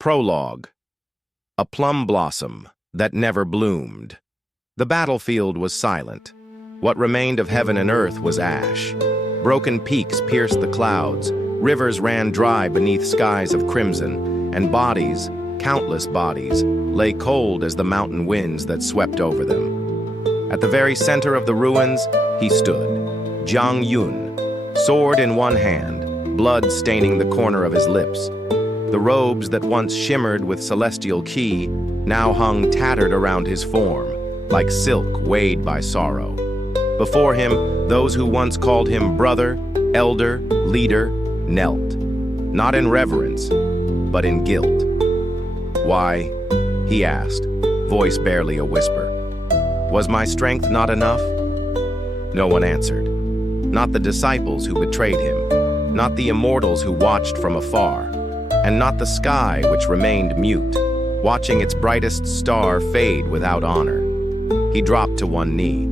Prologue. A plum blossom that never bloomed. The battlefield was silent. What remained of heaven and earth was ash. Broken peaks pierced the clouds, rivers ran dry beneath skies of crimson, and bodies, countless bodies, lay cold as the mountain winds that swept over them. At the very center of the ruins, he stood, Jiang Yun, sword in one hand, blood staining the corner of his lips. The robes that once shimmered with celestial ki now hung tattered around his form, like silk weighed by sorrow. Before him, those who once called him brother, elder, leader, knelt, not in reverence, but in guilt. "Why?" he asked, voice barely a whisper. "Was my strength not enough?" No one answered. Not the disciples who betrayed him, not the immortals who watched from afar, and not the sky which remained mute, watching its brightest star fade without honor. He dropped to one knee.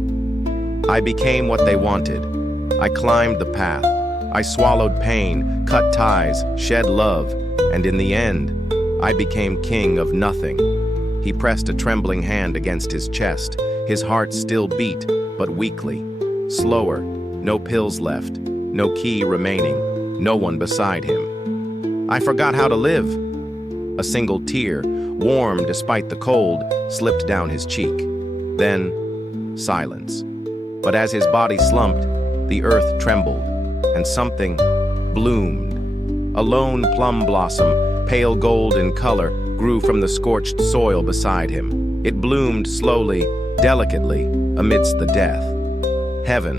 "I became what they wanted. I climbed the path. I swallowed pain, cut ties, shed love, and in the end, I became king of nothing." He pressed a trembling hand against his chest. His heart still beat, but weakly, slower, no pills left, no key remaining, no one beside him. "I forgot how to live." A single tear, warm despite the cold, slipped down his cheek. Then, silence. But as his body slumped, the earth trembled, and something bloomed. A lone plum blossom, pale gold in color, grew from the scorched soil beside him. It bloomed slowly, delicately, amidst the death. Heaven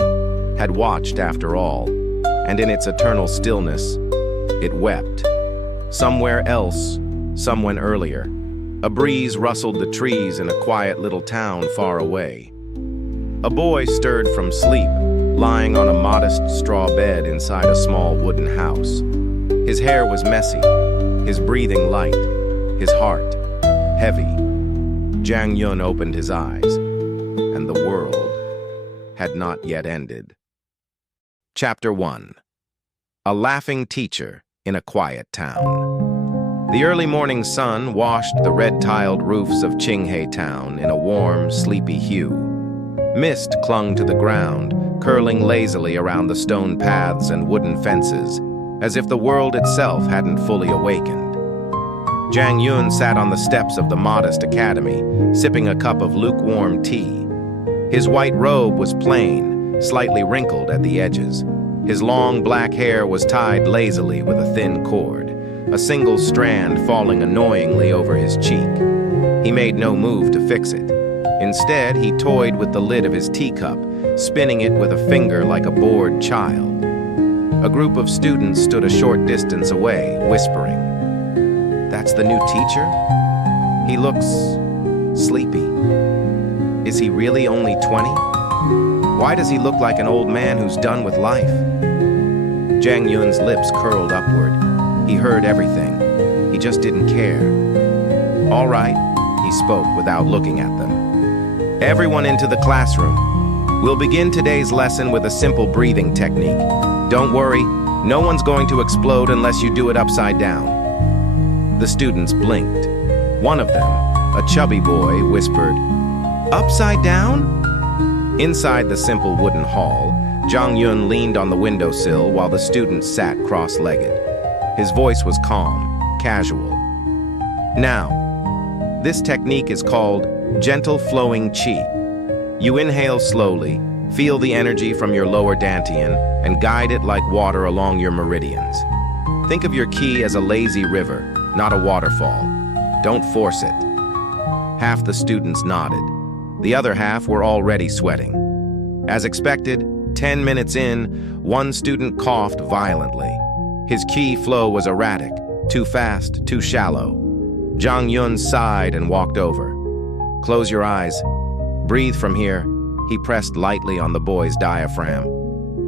had watched after all, and in its eternal stillness, it wept. Somewhere else, someone earlier, a breeze rustled the trees in a quiet little town far away. A boy stirred from sleep, lying on a modest straw bed inside a small wooden house. His hair was messy, his breathing light, his heart heavy. Jiang Yun opened his eyes, and the world had not yet ended. Chapter 1. A laughing teacher in a quiet town. The early morning sun washed the red-tiled roofs of Xianxia town in a warm, sleepy hue. Mist clung to the ground, curling lazily around the stone paths and wooden fences, as if the world itself hadn't fully awakened. Jiang Yun sat on the steps of the modest academy, sipping a cup of lukewarm tea. His white robe was plain, slightly wrinkled at the edges. His long black hair was tied lazily with a thin cord, a single strand falling annoyingly over his cheek. He made no move to fix it. Instead, he toyed with the lid of his teacup, spinning it with a finger like a bored child. A group of students stood a short distance away, whispering. "That's the new teacher? He looks sleepy. Is he really only 20? Why does he look like an old man who's done with life?" Jiang Yun's lips curled upward. He heard everything. He just didn't care. "All right," he spoke without looking at them. "Everyone into the classroom. We'll begin today's lesson with a simple breathing technique. Don't worry, no one's going to explode unless you do it upside down." The students blinked. One of them, a chubby boy, whispered, "Upside down?" Inside the simple wooden hall, Jiang Yun leaned on the windowsill while the students sat cross-legged. His voice was calm, casual. "Now, this technique is called gentle flowing qi. You inhale slowly, feel the energy from your lower dantian, and guide it like water along your meridians. Think of your qi as a lazy river, not a waterfall. Don't force it." Half the students nodded. The other half were already sweating. As expected, 10 minutes in, one student coughed violently. His qi flow was erratic, too fast, too shallow. Jiang Yun sighed and walked over. "Close your eyes. Breathe from here." He pressed lightly on the boy's diaphragm.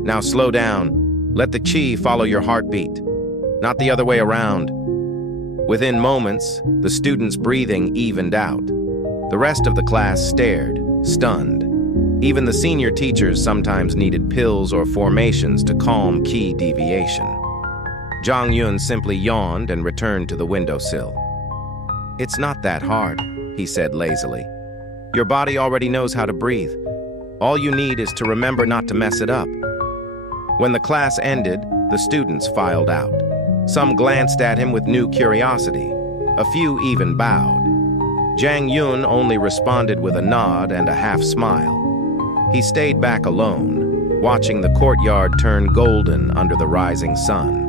"Now slow down. Let the qi follow your heartbeat, not the other way around." Within moments, the students' breathing evened out. The rest of the class stared, stunned. Even the senior teachers sometimes needed pills or formations to calm qi deviation. Jiang Yun simply yawned and returned to the windowsill. "It's not that hard," he said lazily. "Your body already knows how to breathe. All you need is to remember not to mess it up." When the class ended, the students filed out. Some glanced at him with new curiosity. A few even bowed. Jiang Yun only responded with a nod and a half smile. He stayed back alone, watching the courtyard turn golden under the rising sun.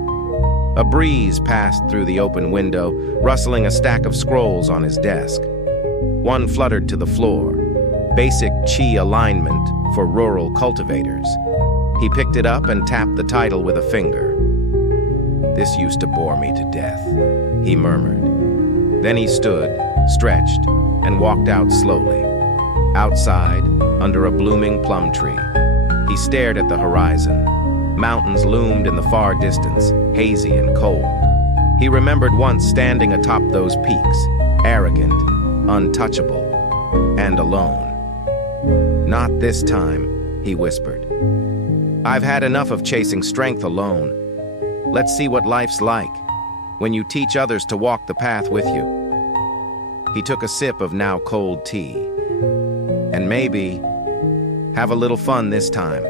A breeze passed through the open window, rustling a stack of scrolls on his desk. One fluttered to the floor. Basic Qi alignment for rural cultivators. He picked it up and tapped the title with a finger. "This used to bore me to death," he murmured. Then he stood, stretched, and walked out slowly. Outside, under a blooming plum tree, he stared at the horizon. Mountains loomed in the far distance, hazy and cold. He remembered once standing atop those peaks, arrogant, untouchable, and alone. "Not this time," he whispered. "I've had enough of chasing strength alone. Let's see what life's like when you teach others to walk the path with you." He took a sip of now cold tea. "And maybe have a little fun this time."